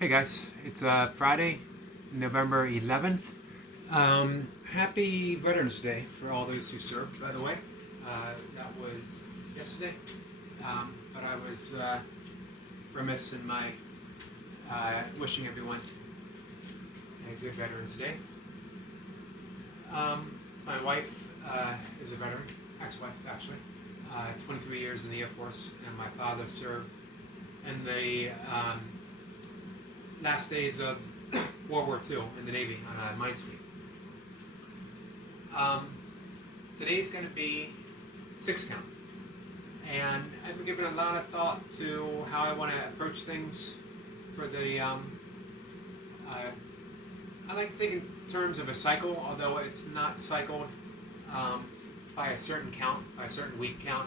Hey guys, it's Friday, November 11th. Happy Veterans Day for all those who served, by the way. That was yesterday, but I was remiss in my wishing everyone a good Veterans Day. My wife is a veteran, ex-wife actually, 23 years in the Air Force, and my father served in the last days of World War II in the Navy on a mine sweep. Today's going to be 6 count, and I've been giving a lot of thought to how I want to approach things for the. I like to think in terms of a cycle, although it's not cycled by a certain count, by a certain week count.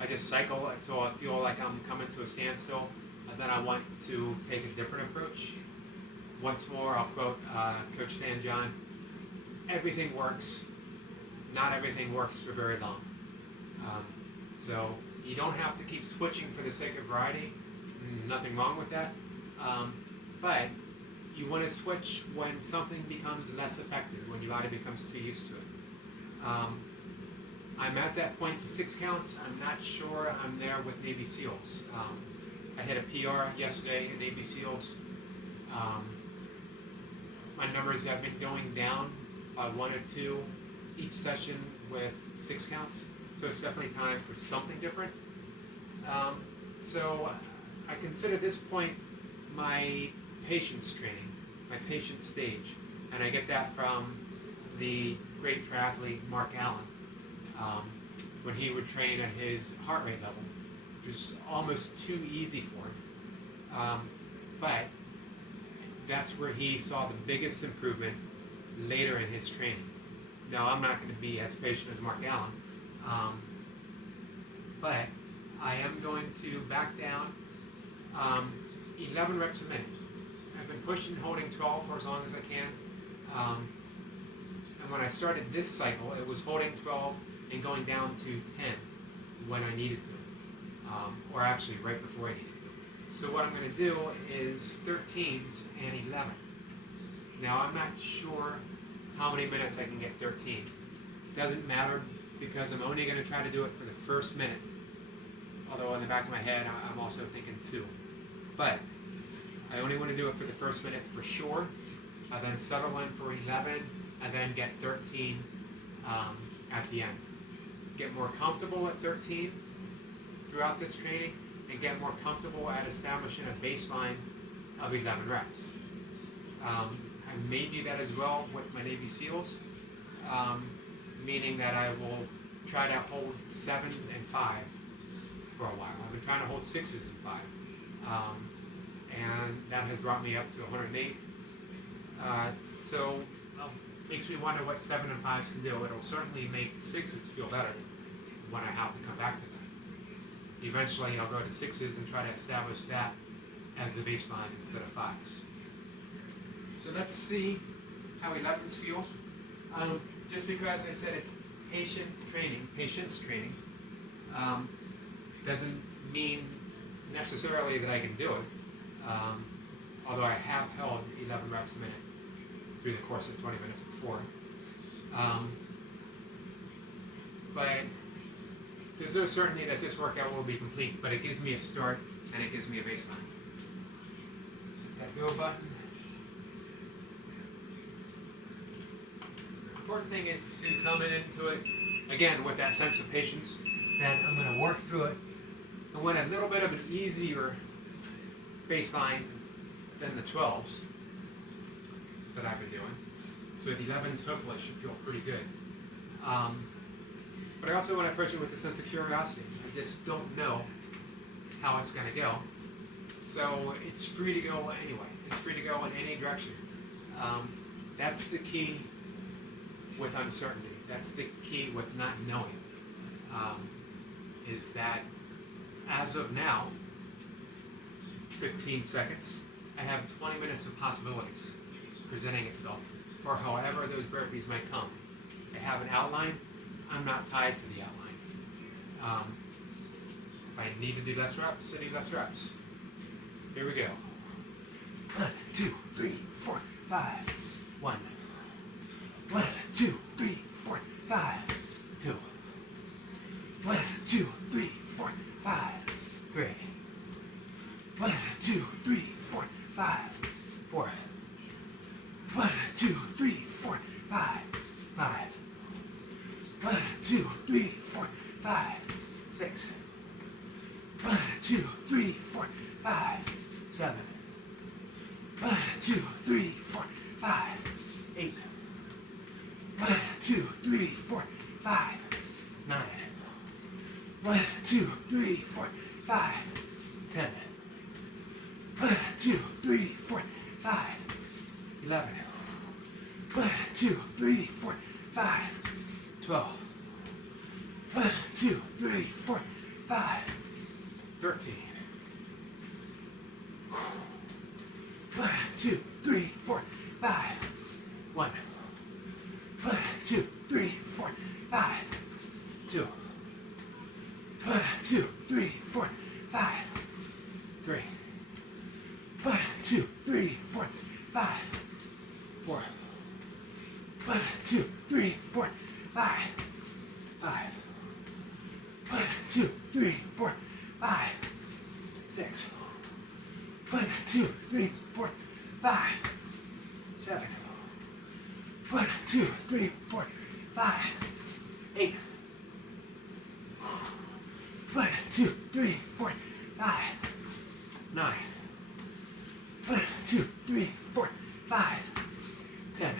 I just cycle until I feel like I'm coming to a standstill. And then I want to take a different approach. Once more, I'll quote Coach Stan John, everything works, not everything works for very long. So you don't have to keep switching for the sake of variety, nothing wrong with that. But you want to switch when something becomes less effective, when your body becomes too used to it. I'm at that point for 6 counts. I'm not sure I'm there with Navy SEALs. I hit a PR yesterday in Navy SEALs. My numbers have been going down by 1 or 2 each session with 6 counts. So it's definitely time for something different. So I consider this point my patience training, my patience stage. And I get that from the great triathlete Mark Allen, when he would train at his heart rate level, which was almost too easy for him. But that's where he saw the biggest improvement later in his training. Now, I'm not going to be as patient as Mark Allen, but I am going to back down 11 reps a minute. I've been pushing, holding 12 for as long as I can. And when I started this cycle, it was holding 12 and going down to 10 when I needed to, or actually right before I needed to. So what I'm going to do is 13s and 11. Now I'm not sure how many minutes I can get 13. It doesn't matter because I'm only going to try to do it for the first minute. Although in the back of my head I'm also thinking 2. But I only want to do it for the first minute for sure. I then settle in for 11 and then get 13 at the end. Get more comfortable at 13 throughout this training and get more comfortable at establishing a baseline of 11 reps. I may do that as well with my Navy SEALs, meaning that I will try to hold 7s and 5 for a while. I've been trying to hold 6s and 5, and that has brought me up to 108. So makes me wonder what 7 and 5s can do. It'll certainly make 6s feel better when I have to come back to that. Eventually I'll go to 6s and try to establish that as the baseline instead of 5s. So let's see how 11s feel. Just because I said it's patience training, doesn't mean necessarily that I can do it. Although I have held 11 reps a minute through the course of 20 minutes before. But there's no certainty that this workout will be complete, but it gives me a start and it gives me a baseline. So that go button. The important thing is to come into it, again, with that sense of patience, that I'm going to work through it. I want a little bit of an easier baseline than the 12s that I've been doing. So the 11s hopefully should feel pretty good. But I also want to approach it with a sense of curiosity. I just don't know how it's going to go. So it's free to go anyway. It's free to go in any direction. That's the key with uncertainty. That's the key with not knowing. Is that as of now, 15 seconds, I have 20 minutes of possibilities presenting itself for however those burpees might come. I have an outline. I'm not tied to the outline. If I need to do less reps, I do less reps. Here we go. 2, 3, 4, 5. 1, 1, 2, 3, 4, 5. 2, 1, 2, 3, 4, 5. 3, 1, 2, 3, 4, 5. 4, 1, 2, 3, 4, 5. 5, 1, 2, 3, 4, 5. 6, 1, 2, 3, 4, 5. 7, 1, 2, 3, 4, 5. 8, 1, 2, 3, 4, 5. 9, 1, 2, 3, 4, 5. 10, 1, 2, 3, 4, 5. 11, 1, 2, 3, 4, 5. 12, 1, 2, 3, 4, 5. 13, 1, 2, 3, 4, 5. 1, 1, 2, 3, 4, 5. 2, 1, 2, 3, 4, 5. 3, 1, 2, 3, 4, 5. 4, 1, 2, 3, 4, 5. 5, 1, 2, 3, 4, 5. 6, 1, 2, 3, 4, 5. 7, 1, 2, 3, 4, 5. 8, 1, 2, 3, 4, 5. 9, 1, 2, 3, 4, 5. 10,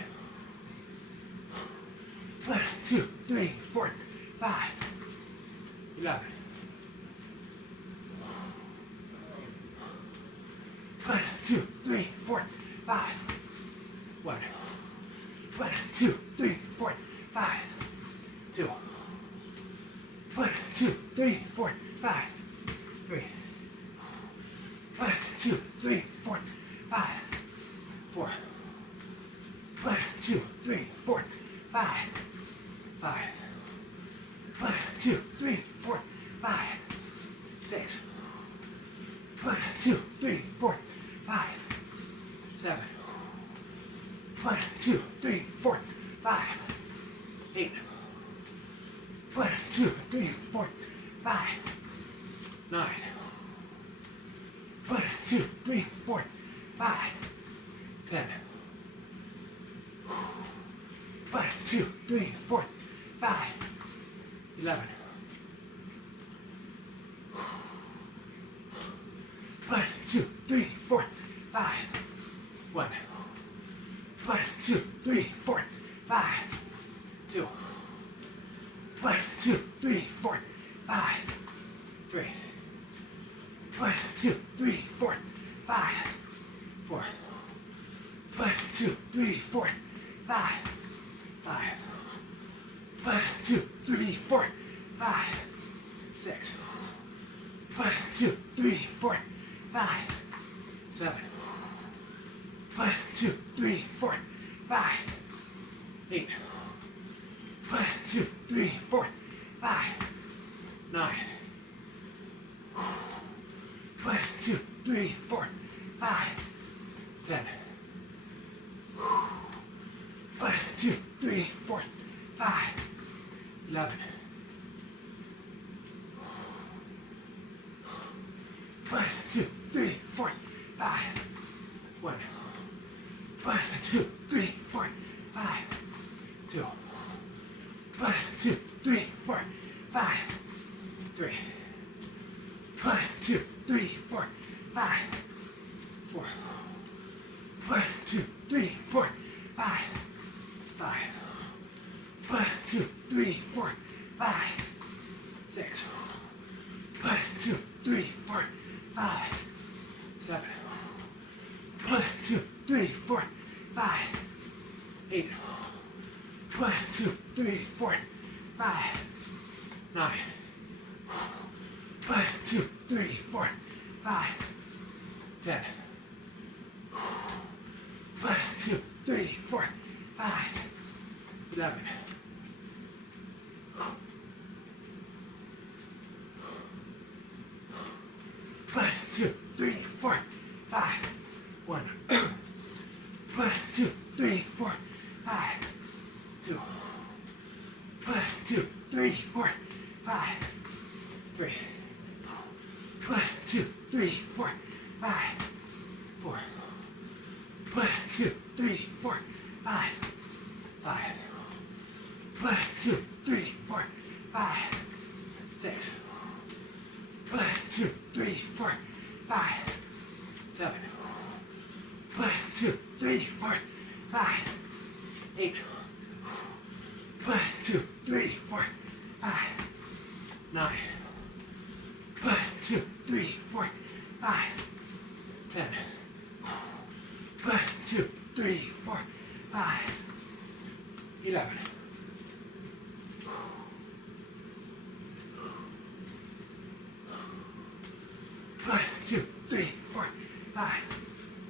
1, 2, 3, 4, 5. 11, 1, 2, 3, 4, 5. 1, 1, 2, 3, 4, 5. 2, 1, 2, 3, 4, 5. 3, 1, 2, 3, 4, 5. 4, 1, 2, 3, 4, 5. 5, 1, 2, 3, 4, 5. 6, 1, 2, 3, 4, 5. 7, 1, 2, 3, 4, 5. 8, 1, 2, 3, 4, 5. 9, 1, 2, 3, 4, 5. 10, 1, 2, 3, 4, 5. 11, 1, 2, 3, 4, 5. 1, 1, 2, 3, 4, 5. 2, 1, 2, 3, 4, 5. 3, 1, 2, 3, 4, 5. 4, 1, 2, 3, 4, 5. 5, 1, 2, 3, 4, 5. 6, 1, 2, 3, 4, 5. 7, 1, 2, 3, 4, 5. 8, 1, 2, 3, 4, 5. 9, 1, 2, 3, 4, 5. 10, 1, 2, 3, 4, 5. 11, 1, 2, 3, 4, 5. 1, 1, 2, 3, 4, 5. 2, 1, 2, 3, 4, 5. 3, 1, 2, 3, 4, 5. 4, 1, 2, 3, 4, 5. 5, 1, 2, 3, 4, 5. 6, 1, 2, 3, 4, 5. 7, 1, 2, 3, 4, 5. 8, 1, 2, 3, 4, 5. 9, 1, 2, 3, 4, 5. 10, 1, 2, 3, 4, 5. 11, 1, 2, 3, 4, 5. 1, 5, 4, 1, 2, 3, 4, 5, 5, 1, 2, 3, 4, 5, 6, 1, 2, 3, 4, 5, 7, 1, 2, 3, 4, 5, 8, 1, 2, 3, 4, 5, 9, 1, 2, 3, 4, 5, 10, 1, 2, 3, 4, 5, 11. 1, 2, 3, 4, 5,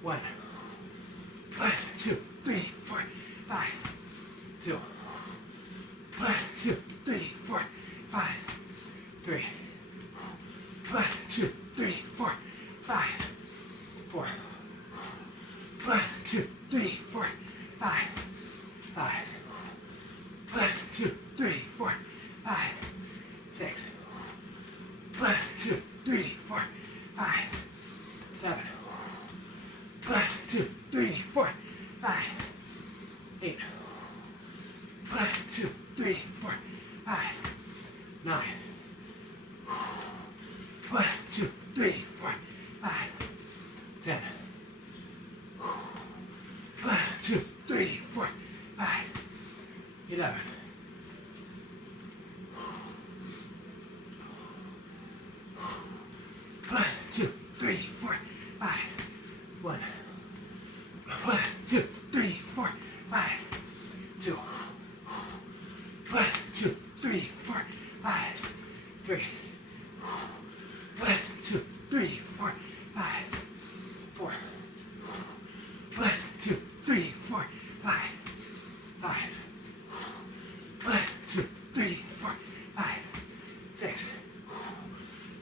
1, 1, 2, 3, 4, 5, 2, 1, 2, 3, 4, 5, 3, 1, 2, 3, 4, 5, 4, 1, 2, 3, 4, 5, 5, 1, 2, 3, 4, 5, 6, 1, 2, 3, 4, 5, 7, 1, 2, 3, 4, 5, 8, 1, 2, 3, 4, 5, 9, 1, 2, 3, 4, 5, 10, 1, 2, 3, 4, 5, 11. 1, 2, 3, 4, 5, 1, 1, 2, 3, 4, 5, 2, 1, 2, 3, 4, 5, 3, 1, 2, 3, 4, 5, 4, 1, 2, 3, 4, 5, 5, 1, 2, 3, 4, 5, 6,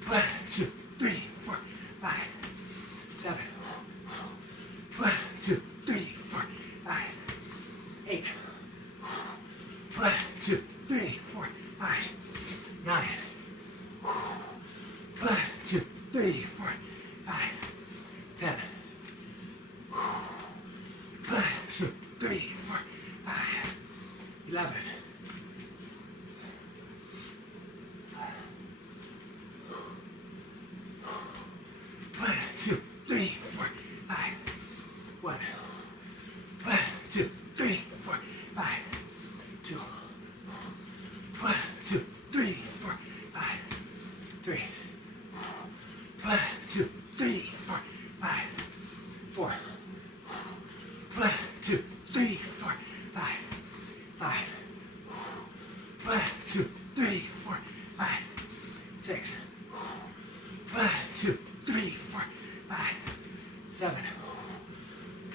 1, 2, 3, 4, 5, 7, 1, 2, 3, 4, 5, 8, 1, 2, 3, 4, 5, 9, 1, 2, 3, 4, 5, 10, 1, 2, 3, 4, 5, 11. 1, 2, 3, 4, 5, 1, 1, 2, 3, 4, 5, 2, 1, 2, 3, 4, 5, 3, 1, 2, 3, 4, 5, 4, 1, 2, 3, 4, 5, 5, 1, 2, 3, 4, 5, 6, 1, 2, 3, 4, 5, 7,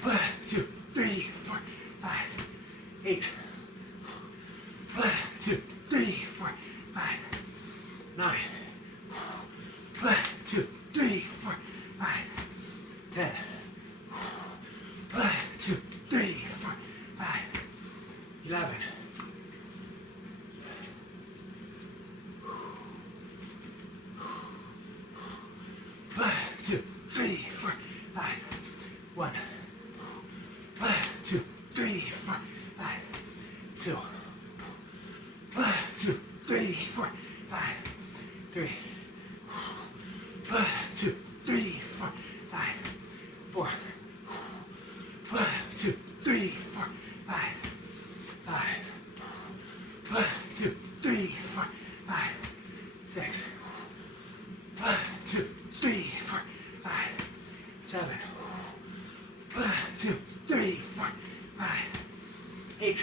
1, 2, 3, 4, 5, 8, 1, 2, 3, 4, 5, 9, 1, 2, 3, 4, 5, 10, 1, 2, 3, 4, 5, 11. 1, 2, 3, 4, 5, 1, 1, 2, 3, 4, 5, 2, 1, 2, 3, 4, 5, 3, 1, 2, 3, 4, 5, 4, 1, 2, 3, 4, 5, 5, 1, 2, 3, 4, 5, 6, 1, 2, 3, 4, 5, 7, 1, 2, 3, 4, 5, 8,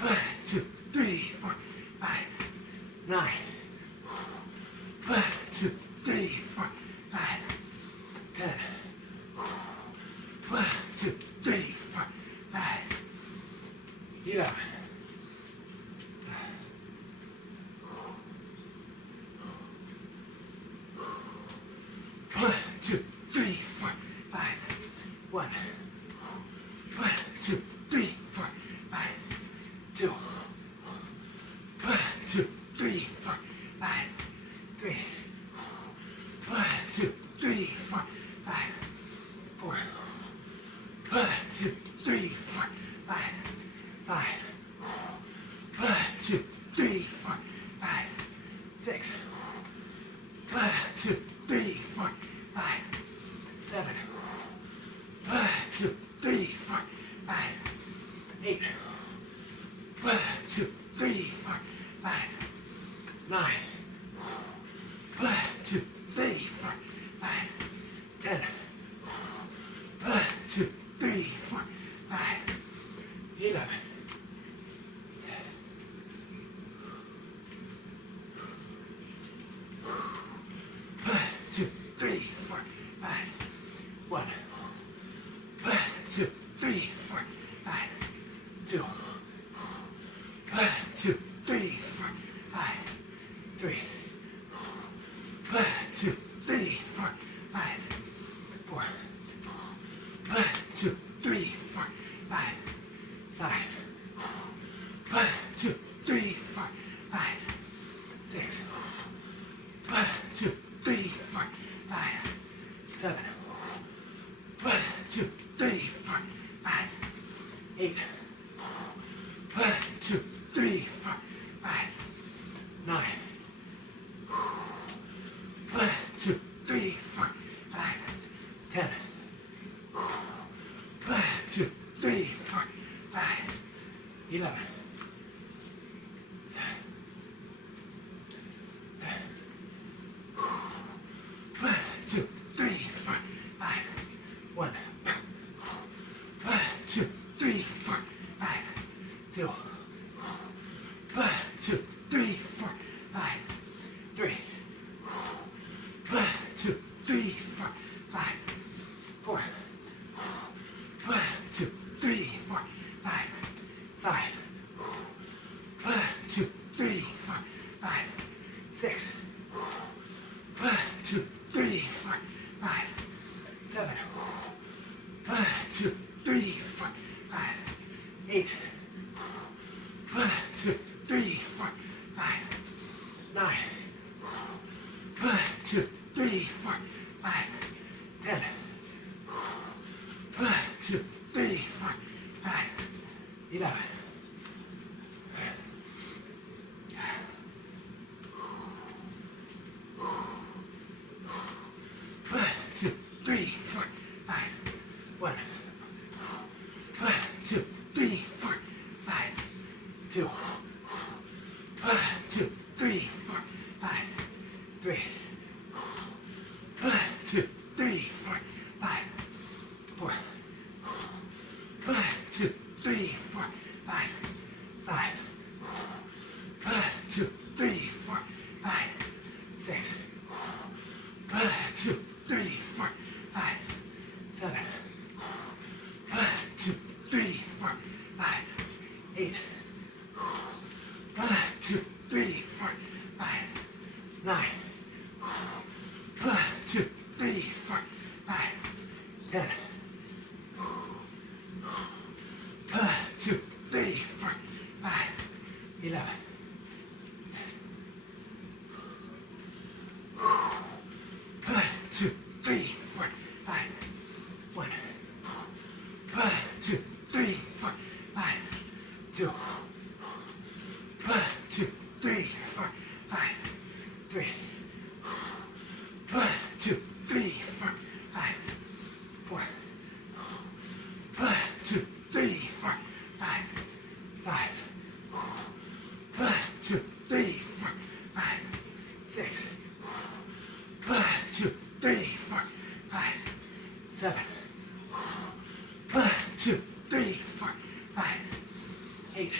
1, 2, 3, 4, 5, 9, 1, 2, 3, 4, 5, 10, 1, 2, 3, 4, 5, 11. 1, 2, 3, 4, 5, 1, 1, 2, 3, 4, 5, 2, 1, 2, 3, 4, 5, 3, 1, 2, 3, 4, 7, 1, 2, 3, 4, 5, 8, 1, 2, 3, 4, 5, 9, 1, 2, 3, 4, 5, 10, 1, 2, 3, 4, 5, 11. Two, three, four, five. 1, 2, 3, 4, 5. 2, 2, 3, 4, 5. 3, 2, 3, 4, 5. 4, 2, 3, 4, 5. 5, 2, 3, 4, 5. 6, 2, 3, 4, 5. 7, 2, 3, 4, 5. 8, 2, 3, 4, 5. 9, 2, 3, 4, 5. 10, 2, 3, 4, 5. 11. 2, 3, 4, 5. 1, 2, 3, 4, 5. 2, 2, 3, 4, 5. 3, 2, 3, 4, 5. 4, 2, 3, 4, 5. 5, 2, 3, 4, 5. 6, 2, 3, 4, 5. 7, 2, 3, 4, 5. 8, 2, 3, 4, 5. 9, 2, 3, 4, 5. 10, 2, 3, 4, 5. 11. 2, 3, 4, 5. 1, 2, 3, 4, 5. 2, 2, 3, 4, 5. 3, 2, 3, 4, 5. 4, 2, 3, 4, 5. 5, 2, 3, 4, 5. 6, 2, 3, 4, 5. 7, 2, 3, 4, 5. 8, 2, 3, 4, 5. 9, 2, 3, 4, 5. 10, 2, 3, 4, 5. 11. 2, 3, 4, 5. 1, 2, 3, 4, 5. 2, 2, 3, 4, 5. 3, 2, 3, 4, 5. 4, 2, 3, 4, 5. 5, 2, 3, 4, 5. 6, 2, 3, 4, 5. 7, 2, 3, 4, 5. 8,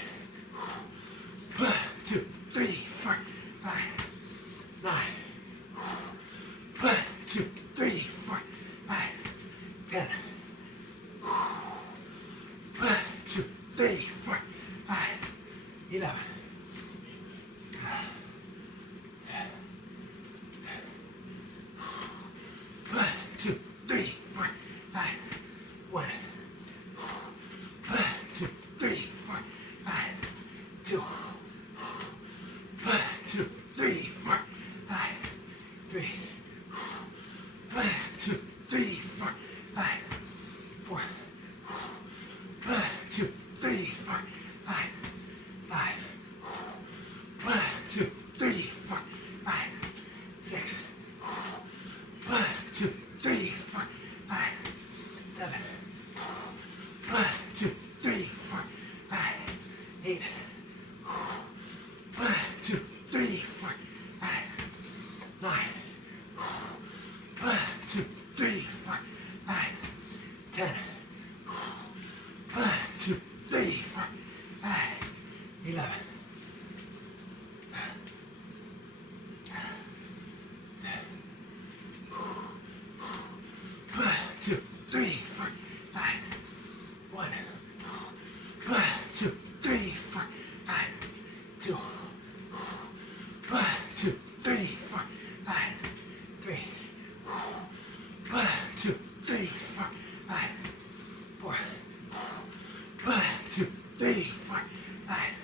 2, 3, 4, 5. 9, 2, 3, 4, 5. 10, 2, 3, 4, 5. 11. 2, 3, 4, 5. 1, 2, 3, 4, 5. 2, 2, 3, 4, 5. 3, 2, 3, 4, 5. 4, 2, 3, 4, 5. 5, 2, 3, 4, 5. 6, 2, 3, 4, 5, 7, 1, 2, 3, 4, 5, 8, 1, 2, 3, 4, 5, 9, 1, 2, 3, 4, 5, 10, 1, 2, 3, 4, 5, 11. 2, 3, 4, 5. 1, 2, 3, 4, 5. 2, 2, 3, 4, 5. 3, 2, 3, 4, 5. 4, 2, 3, 4, 5.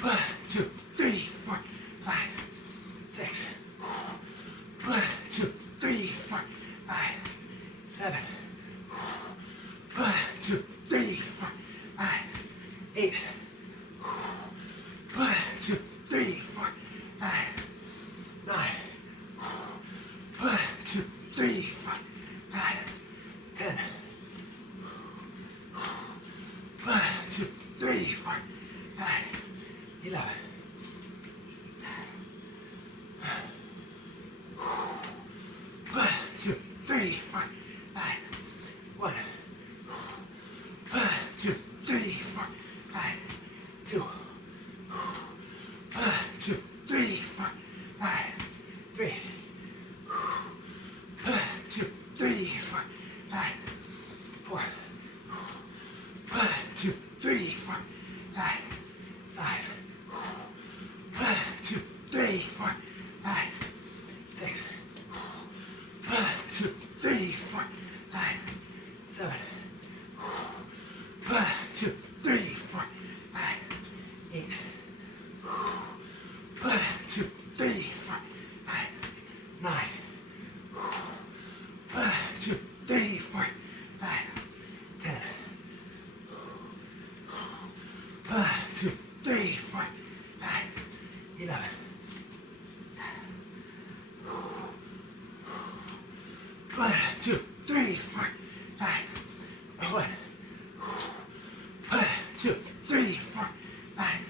5, 2, 3, 4, 5. 6, 2, 3, 4, 5, 7, 2, 3, 4, 5, 8, 2, 3, 4, 5, 9, 2, 3, 4, 5, 10, 2, 3, 4, 5, 11. 2, 3, 4, 5. 1, 2, 3, 4, 5. 2, 2, 3, 4, 5. 3, 2, 3, 4, 5. 4, 2, 3, 4, 5. 5, 2, 3, 4, 5. 6, 2, 3, 4, 5, 7, 2, 3, 4, 5, 8, 2, 3, 4, 5, 9, 2, 3, 4, 5, 10, 2, 3, 4, 5, 11. 1, 2, 3, 4, 5. 1, 2, 3, 4, 5.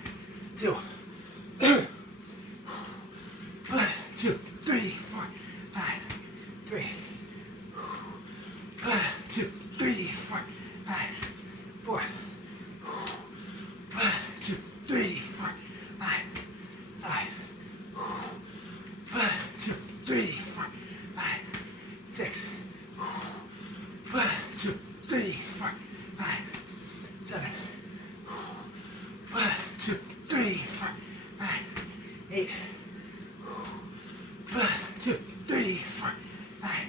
2, 2, 3, 4, 5. 3, 2, 3, 4, 5. 4, 2, 3, 4, 5. 5, 2, 3, 4, 5. 6, 2, 3, 4, 5, 7, 2, 3, 4, 5, 8, 2, 3, 4, 5,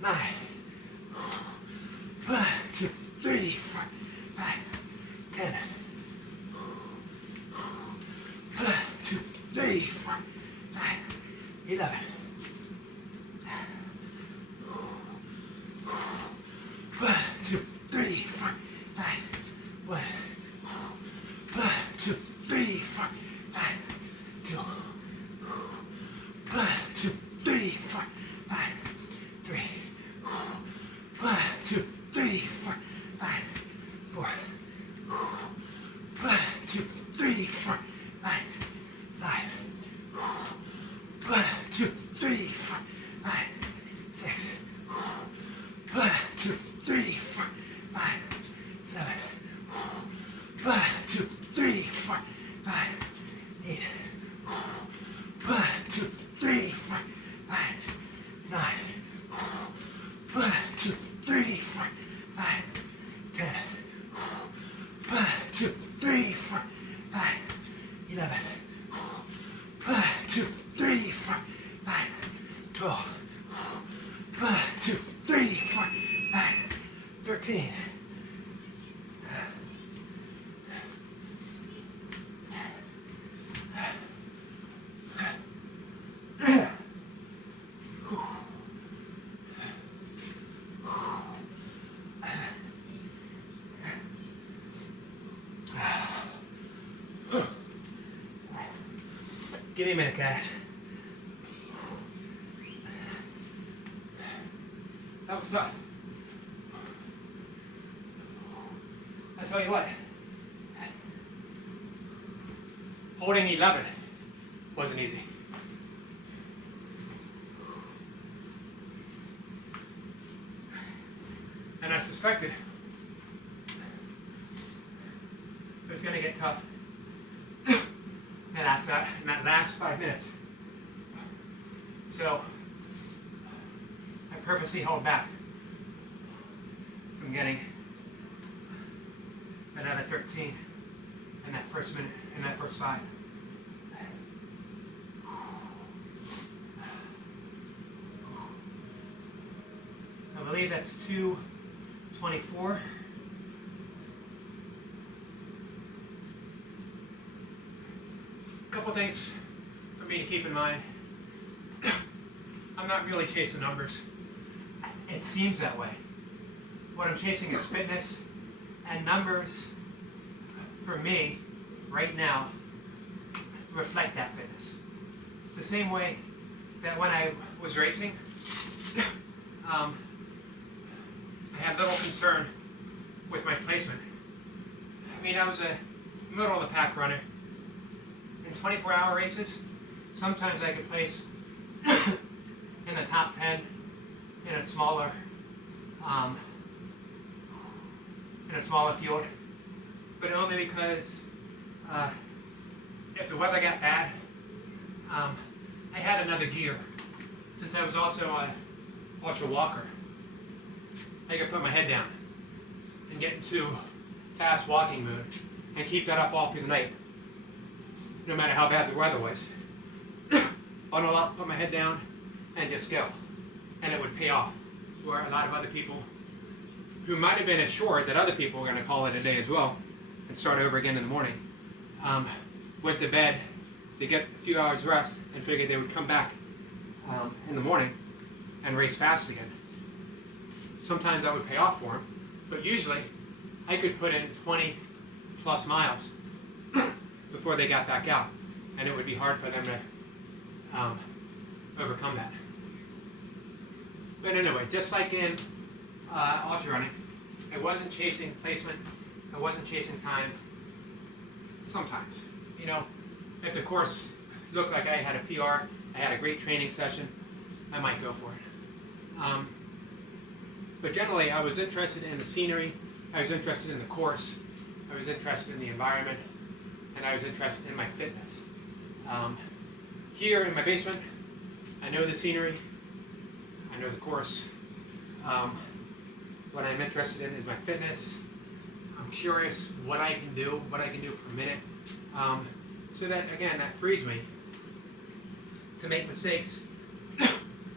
9, 2, 3, 4, 5, 10, 2, 3, 4, 5, 11. 1, 2, 3, 4, 5. 1, 2, 3, 4, 5. 2, 2, 3, 4, 5. 3, 2, 3, 4, 5. 4, 2, 3, 4, 5. 5, 2, 3, 4, 5. 6, 2, 3, 4, 5, 7, 2, 3, 4, 5, 8, 2, 3, 4, 5, 9, 2, 3, 4, 5, 10, 2, 3, 4, 5, 11, 2, 3, 4, 5, 12, 2, 3, 4, 5, 13. 'Give me a minute, guys. That was tough. I tell you what, holding 11 wasn't easy. And I suspected it was going to get tough in that last 5 minutes. So I purposely held back from getting another 13 in that first minute, in that first 5. I believe that's 2:24. A couple things for me to keep in mind. I'm not really chasing numbers. It seems that way. What I'm chasing is fitness, and numbers, for me, right now, reflect that fitness. It's the same way that when I was racing, I had little concern with my placement. I mean, I was a middle of the pack runner. In 24-hour races, sometimes I could place in the top 10 in a smaller field, but only because if the weather got bad, I had another gear. Since I was also a ultra walker, I could put my head down and get into fast walking mode and keep that up all through the night, no matter how bad the weather was. Bundle up, put my head down, and just go. And it would pay off. Where a lot of other people who might have been assured that other people were going to call it a day as well and start over again in the morning, went to bed to get a few hours rest and figured they would come back in the morning and race fast again. Sometimes that would pay off for them, but usually I could put in 20 plus miles before they got back out, and it would be hard for them to overcome that. But anyway, just like in ultra running, I wasn't chasing placement, I wasn't chasing time. Sometimes, you know, if the course looked like I had a PR, I had a great training session, I might go for it. But generally, I was interested in the scenery, I was interested in the course, I was interested in the environment, and I was interested in my fitness. Here in my basement, I know the scenery, I know the course. What I'm interested in is my fitness. I'm curious what I can do per minute. So that, again, that frees me to make mistakes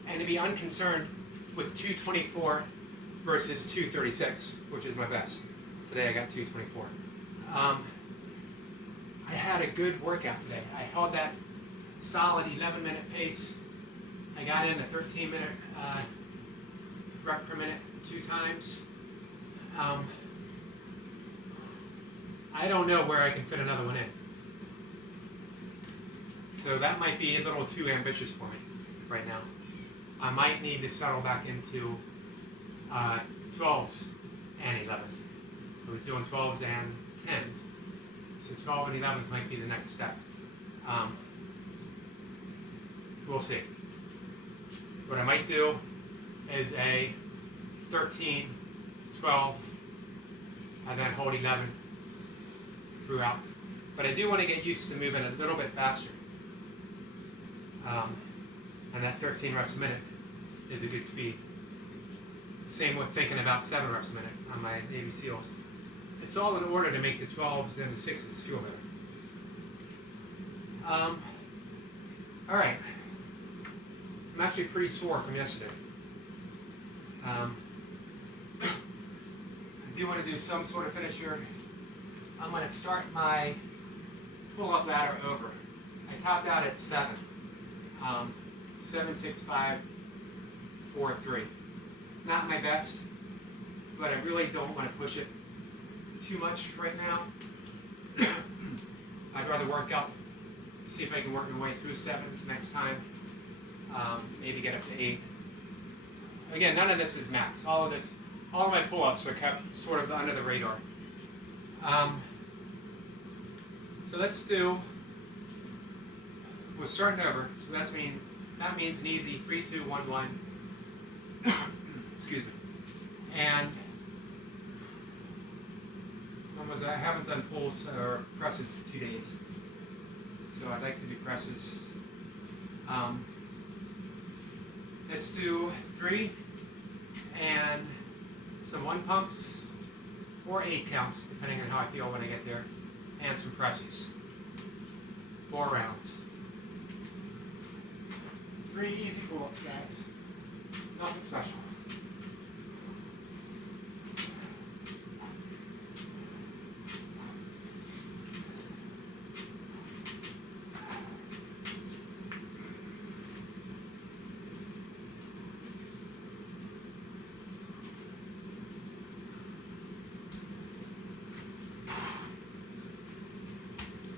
and to be unconcerned with 2:24 versus 2:36, which is my best. Today I got 2:24. I had a good workout today. I held that solid 11-minute pace. I got in a 13-minute rep per minute 2 times. I don't know where I can fit another one in. So that might be a little too ambitious for me right now. I might need to settle back into 12s and 11. I was doing 12s and 10s. So 12 and 11s might be the next step. We'll see. What I might do is a 13, 12, and then hold 11 throughout. But I do want to get used to moving a little bit faster. And that 13 reps a minute is a good speed. Same with thinking about 7 reps a minute on my Navy SEALs. It's all in order to make the 12s and the 6s feel better. All right. I'm actually pretty sore from yesterday. I do want to do some sort of finish here. I'm going to start my pull-up ladder over. I topped out at 7. 7, 6, 5, 4, 3. Not my best, but I really don't want to push it too much right now. I'd rather work up, see if I can work my way through 7s next time. Maybe get up to 8. again, none of this is max. All of my pull-ups are kept sort of under the radar. So let's do, we're starting over, so that means an easy 3, 2, 1, 1. Excuse me. And I haven't done pulls or presses for 2 days, so I'd like to do presses. Let's do 3 and some 1 pumps or 8 counts, depending on how I feel when I get there, and some presses. 4 rounds. 3 easy pull-ups, guys. Nothing special.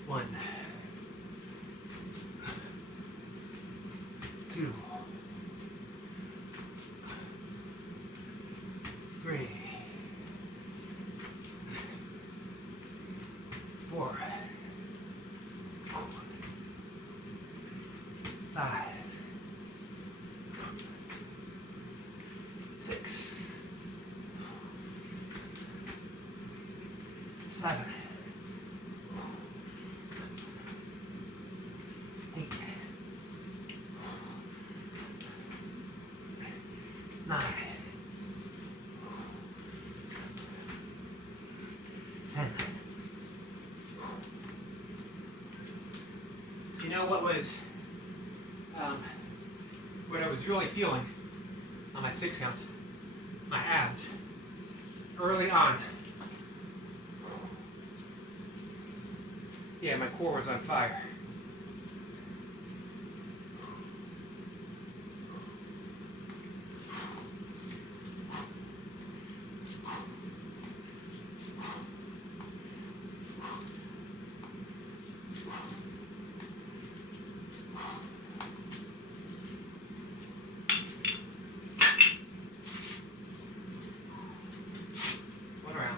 One, 2, 3, 4, 5, 6, 7, 8, 9, 10. You know what I was really feeling on my 6 counts? My abs. Early on. Yeah, my core was on fire. One round.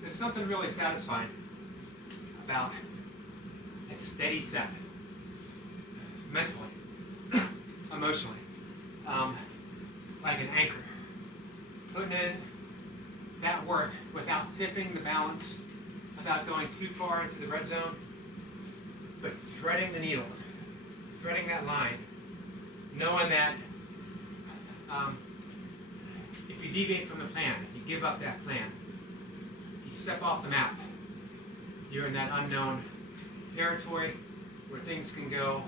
There's something really satisfying about a steady set, mentally, emotionally, like an anchor. Putting in that work without tipping the balance, without going too far into the red zone, but threading the needle, threading that line, knowing that if you deviate from the plan, if you give up that plan, if you step off the map, you're in that unknown territory where things can go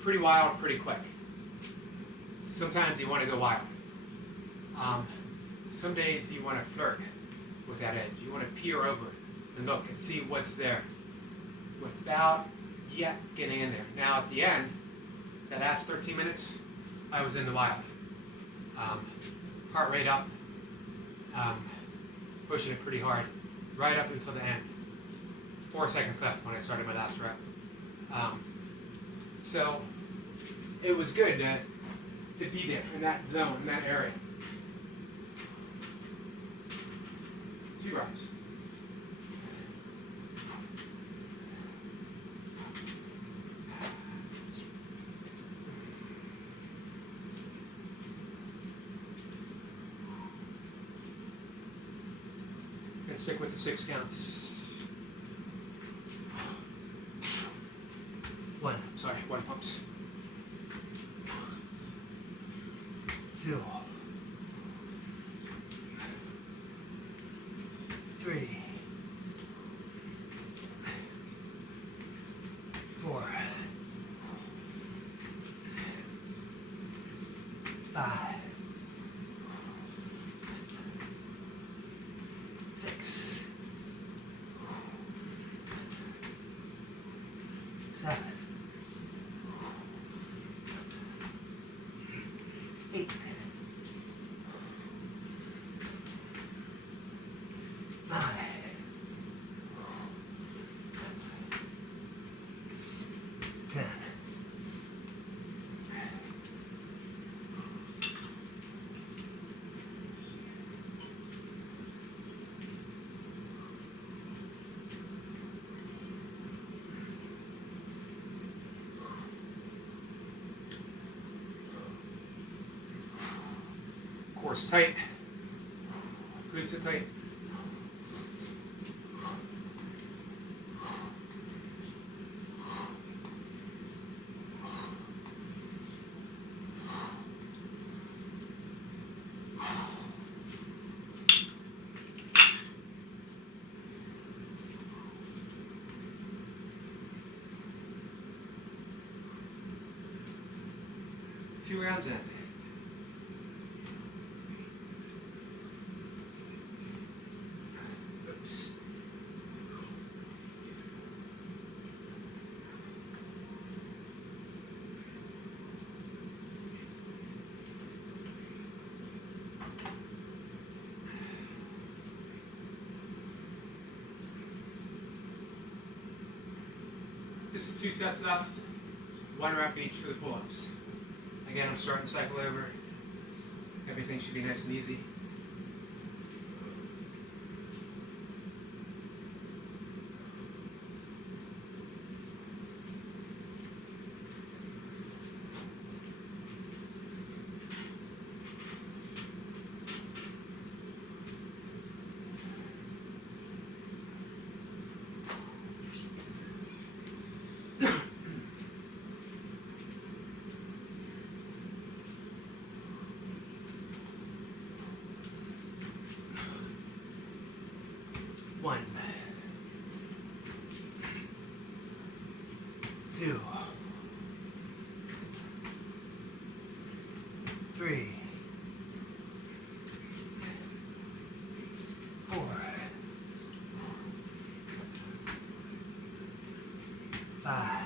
pretty wild pretty quick. Sometimes you want to go wild. Some days you want to flirt with that edge. You want to peer over and look and see what's there without yet getting in there. Now at the end, that last 13 minutes, I was in the wild. Heart rate up, pushing it pretty hard, right up until the end. 4 seconds left when I started my last rep. So it was good to be there in that zone, in that area. 2 reps. And stick with the 6 counts. 1 pumps. 2, 3, 4, 5, 6, 7, 8, 9, Core's tight. Glutes are tight. Two rounds in. Oops. Just 2 sets left, 1 rep each for the pull-ups. Again, I'm starting to cycle over. Everything should be nice and easy. One, 2, 3, 4, 5,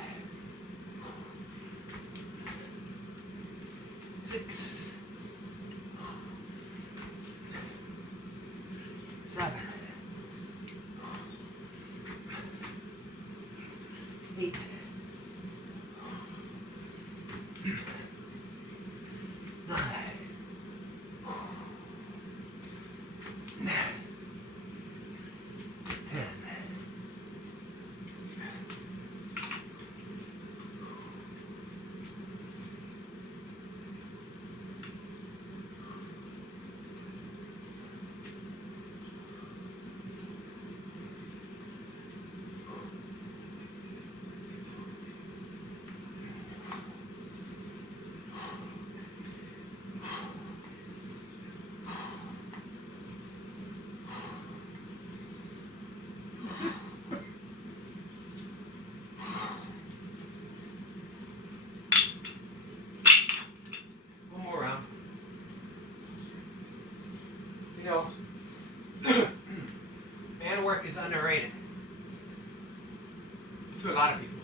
6, 7, 8, 9, 10. One more round. You know, man work is underrated to a lot of people.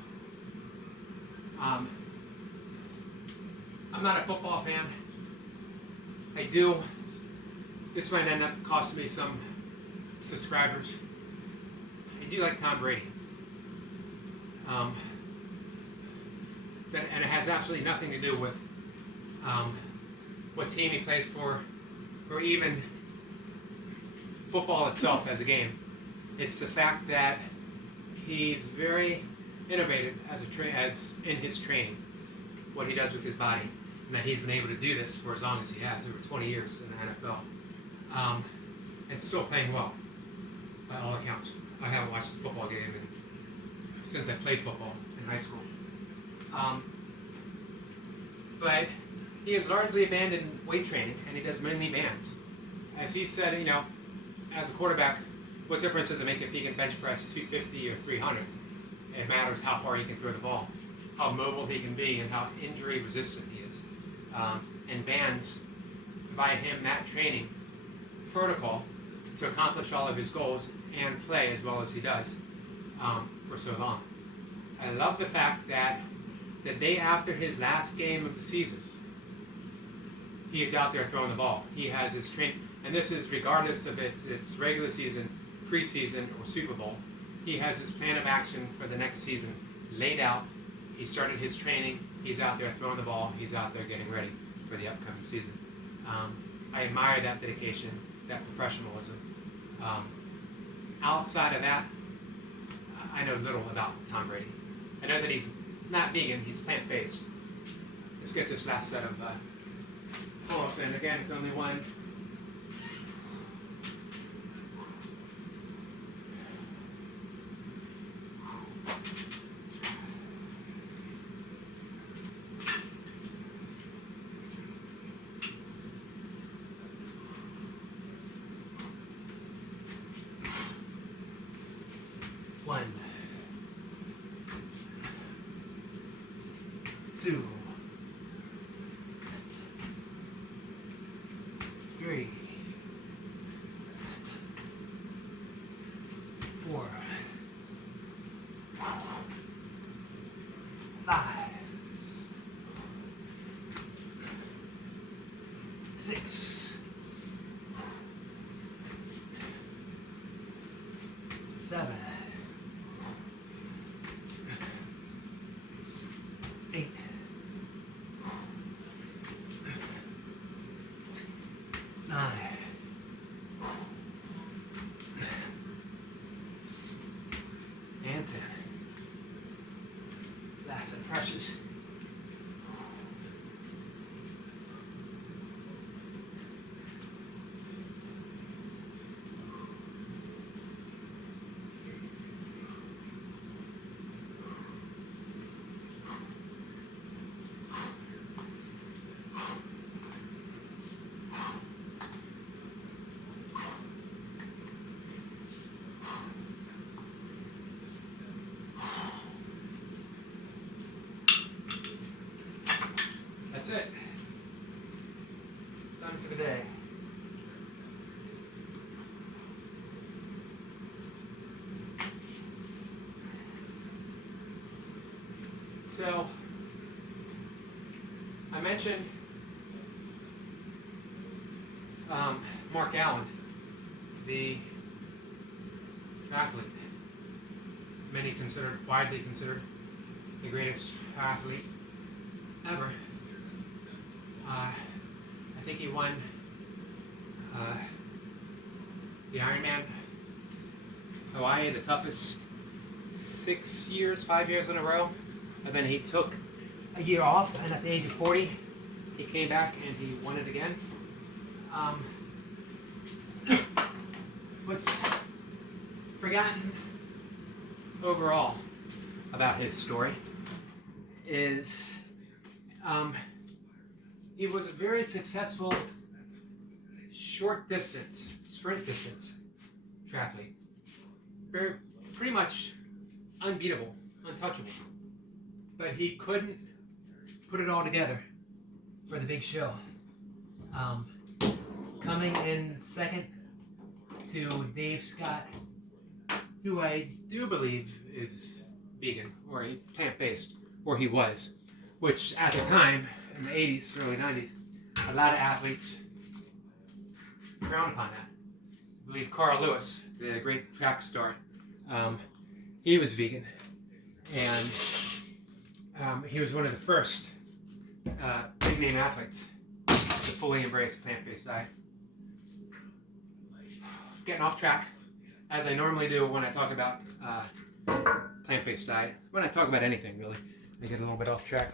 I'm not a football fan. This might end up costing me some subscribers. I do like Tom Brady. And it has absolutely nothing to do with what team he plays for, or even football itself as a game. It's the fact that he's very innovative as in his training, what he does with his body, and that he's been able to do this for as long as he has, over 20 years in the NFL, and still playing well, by all accounts. I haven't watched a football game since I played football in high school. But he has largely abandoned weight training, and he does mainly bands. As he said, as a quarterback, what difference does it make if he can bench press 250 or 300? It matters how far he can throw the ball, how mobile he can be, and how injury resistant he is. And bands provide him that training protocol to accomplish all of his goals and play as well as he does for so long. I love the fact that the day after his last game of the season, he is out there throwing the ball. He has his training, and this is regardless of its regular season, preseason, or Super Bowl. He has his plan of action for the next season laid out. He started his training. He's out there throwing the ball. He's out there getting ready for the upcoming season. I admire that dedication, that professionalism. Outside of that, I know little about Tom Brady. I know that he's not vegan, he's plant-based. Let's get this last set of pull-ups in. Again, it's only 1 1, 2, 3, 4, 5, 6, 7, 8, 9, 10. Last and precious. That's it. Done for the day. So, I mentioned Mark Allen, the athlete, widely considered the greatest athlete ever. I think he won the Ironman Hawaii, the toughest 5 years in a row, and then he took a year off, and at the age of 40 he came back and he won it again. What's forgotten overall about his story is he was a very successful sprint distance triathlete. Pretty much unbeatable, untouchable. But he couldn't put it all together for the big show. Coming in second to Dave Scott, who I do believe is vegan or plant-based, or he was, which at the time, in the 80s, early 90s, a lot of athletes frowned upon that. I believe Carl Lewis, the great track star, he was vegan, and he was one of the first big-name athletes to fully embrace a plant-based diet. Getting off track, as I normally do when I talk about plant-based diet. When I talk about anything, really, I get a little bit off track.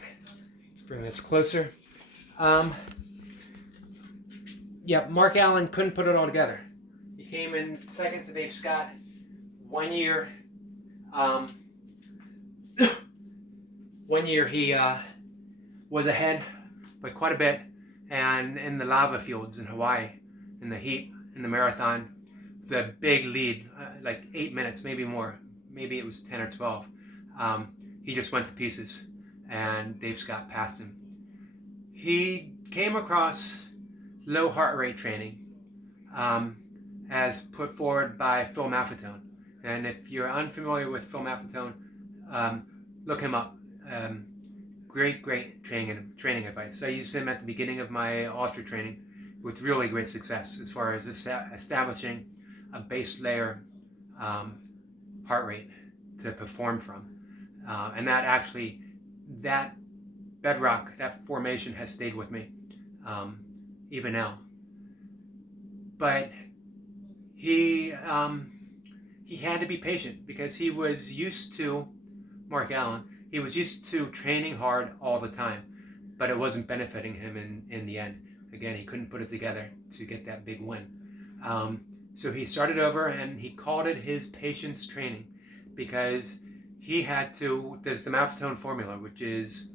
Let's bring this closer. Mark Allen couldn't put it all together. He came in second to Dave Scott 1 year. 1 year he was ahead by quite a bit, and in the lava fields in Hawaii, in the heat, in the marathon, the big lead, like 8 minutes, maybe more, maybe it was 10 or 12, he just went to pieces, and Dave Scott passed him. He came across low heart rate training as put forward by Phil Maffetone. And if you're unfamiliar with Phil Maffetone, look him up. Great training advice. I used him at the beginning of my ultra training with really great success as far as establishing a base layer heart rate to perform from. And that bedrock, that formation has stayed with me even now. But he had to be patient because he was used to, Mark Allen, he was used to training hard all the time, but it wasn't benefiting him in the end. Again, he couldn't put it together to get that big win. So he started over, and he called it his patience training because he had to, there's the Maffetone formula, which is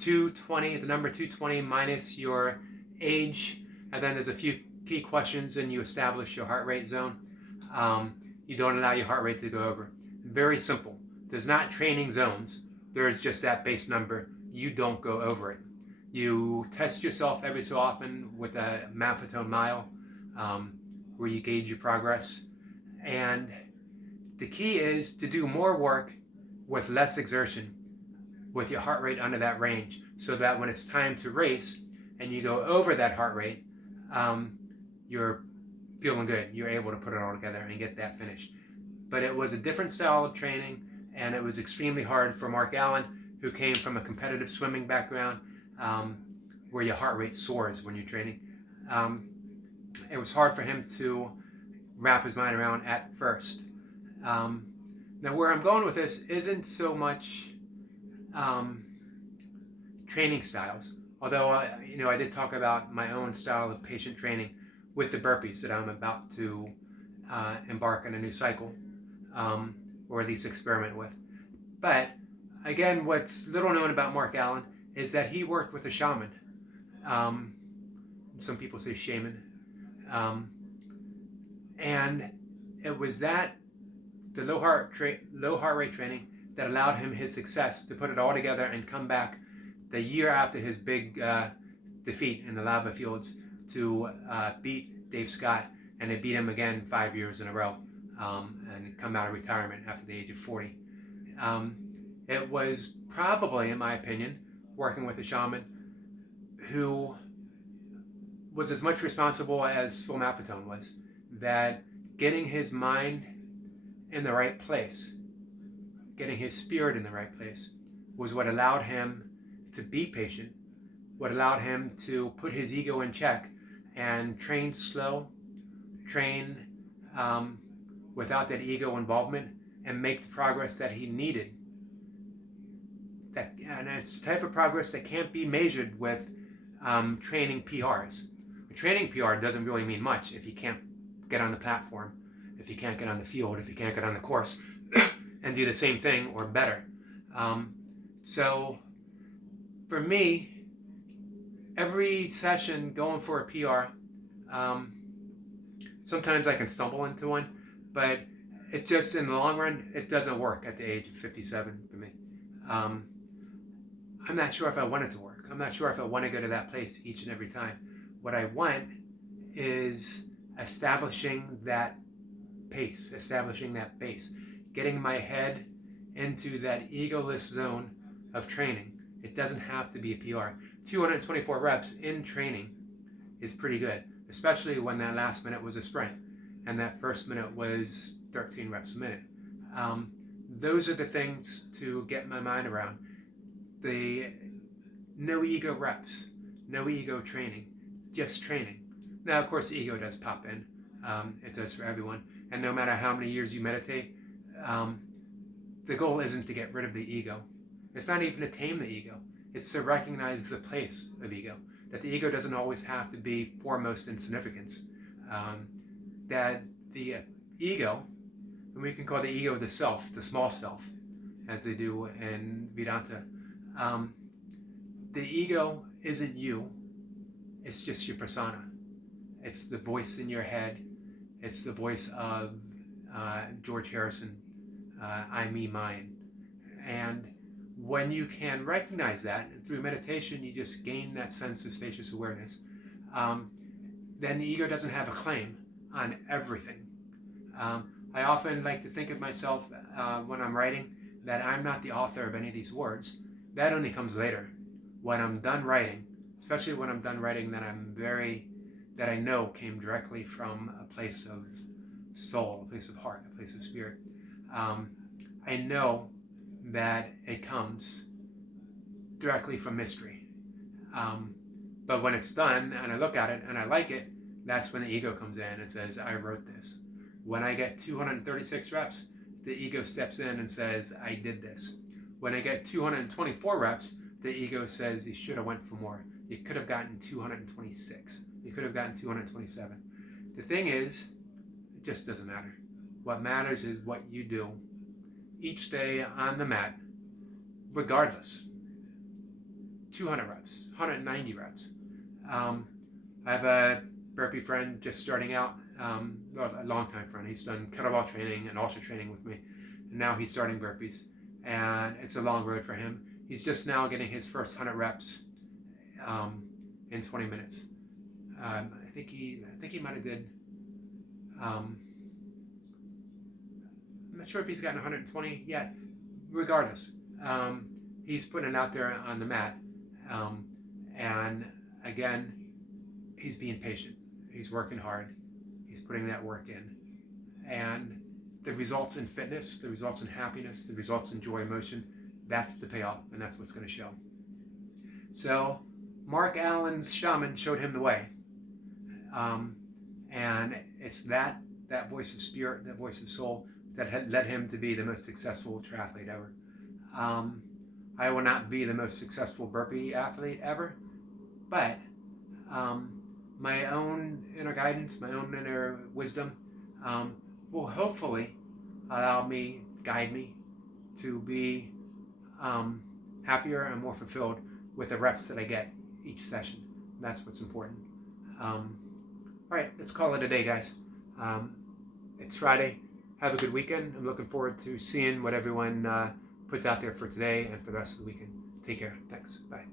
220, the number 220 minus your age, and then there's a few key questions, and you establish your heart rate zone. You don't allow your heart rate to go over. Very simple. There's not training zones. There's just that base number. You don't go over it. You test yourself every so often with a Maffetone mile, where you gauge your progress. And the key is to do more work with less exertion, with your heart rate under that range, so that when it's time to race and you go over that heart rate, you're feeling good. You're able to put it all together and get that finish. But it was a different style of training, and it was extremely hard for Mark Allen, who came from a competitive swimming background, where your heart rate soars when you're training. It was hard for him to wrap his mind around at first. Now, where I'm going with this isn't so much training styles, although I did talk about my own style of patient training with the burpees that I'm about to embark on a new cycle, or at least experiment with. But again, what's little known about Mark Allen is that he worked with a shaman. Some people say shaman. And it was the low heart rate training that allowed him his success to put it all together and come back the year after his big defeat in the lava fields to beat Dave Scott, and they beat him again 5 years in a row, and come out of retirement after the age of 40. It was probably, in my opinion, working with a shaman who was as much responsible as Phil Maffetone was, that getting his mind in the right place, getting his spirit in the right place, was what allowed him to be patient, what allowed him to put his ego in check and train slow, train without that ego involvement, and make the progress that he needed. And it's the type of progress that can't be measured with training PRs. A training PR doesn't really mean much if you can't get on the platform, if you can't get on the field, if you can't get on the course and do the same thing or better. So for me, every session going for a PR, sometimes I can stumble into one, but it just, in the long run, it doesn't work at the age of 57 for me. I'm not sure if I want it to work. I'm not sure if I want to go to that place each and every time. What I want is establishing that pace, establishing that base, getting my head into that egoless zone of training. It doesn't have to be a PR. 224 reps in training is pretty good, especially when that last minute was a sprint and that first minute was 13 reps a minute. Those are the things to get my mind around. The no ego reps, no ego training, just training. Now, of course, the ego does pop in. It does for everyone. And no matter how many years you meditate, the goal isn't to get rid of the ego. It's not even to tame the ego. It's to recognize the place of ego. That the ego doesn't always have to be foremost in significance. That the ego, and we can call the ego the self, the small self, as they do in Vedanta. The ego isn't you. It's just your persona. It's the voice in your head. It's the voice of George Harrison, I, me, mine. And when you can recognize that, and through meditation you just gain that sense of spacious awareness, then the ego doesn't have a claim on everything. I often like to think of myself when I'm writing that I'm not the author of any of these words. That only comes later. When I'm done writing, especially when I'm done writing that I know came directly from a place of soul, a place of heart, a place of spirit. I know that it comes directly from mystery. But when it's done and I look at it and I like it, that's when the ego comes in and says, I wrote this. When I get 236 reps, the ego steps in and says, I did this. When I get 224 reps, the ego says, you should have went for more. You could have gotten 226. You could have gotten 227. The thing is, it just doesn't matter. What matters is what you do each day on the mat, regardless. 200 reps, 190 reps. I have a burpee friend just starting out, a long-time friend. He's done kettlebell training and ultra training with me. and now he's starting burpees, and it's a long road for him. He's just now getting his first 100 reps in 20 minutes. I think he might have did. I'm not sure if he's gotten 120 yet. Regardless, he's putting it out there on the mat, and again, he's being patient. He's working hard. He's putting that work in, and the results in fitness, the results in happiness, the results in joy, emotion, that's the payoff, and that's what's going to show. So Mark Allen's shaman showed him the way, and it's that voice of spirit, that voice of soul, that had led him to be the most successful triathlete ever. I will not be the most successful burpee athlete ever, but my own inner guidance, my own inner wisdom will hopefully guide me to be happier and more fulfilled with the reps that I get each session. That's what's important. All right, let's call it a day, guys. It's Friday. Have a good weekend. I'm looking forward to seeing what everyone puts out there for today and for the rest of the weekend. Take care. Thanks. Bye.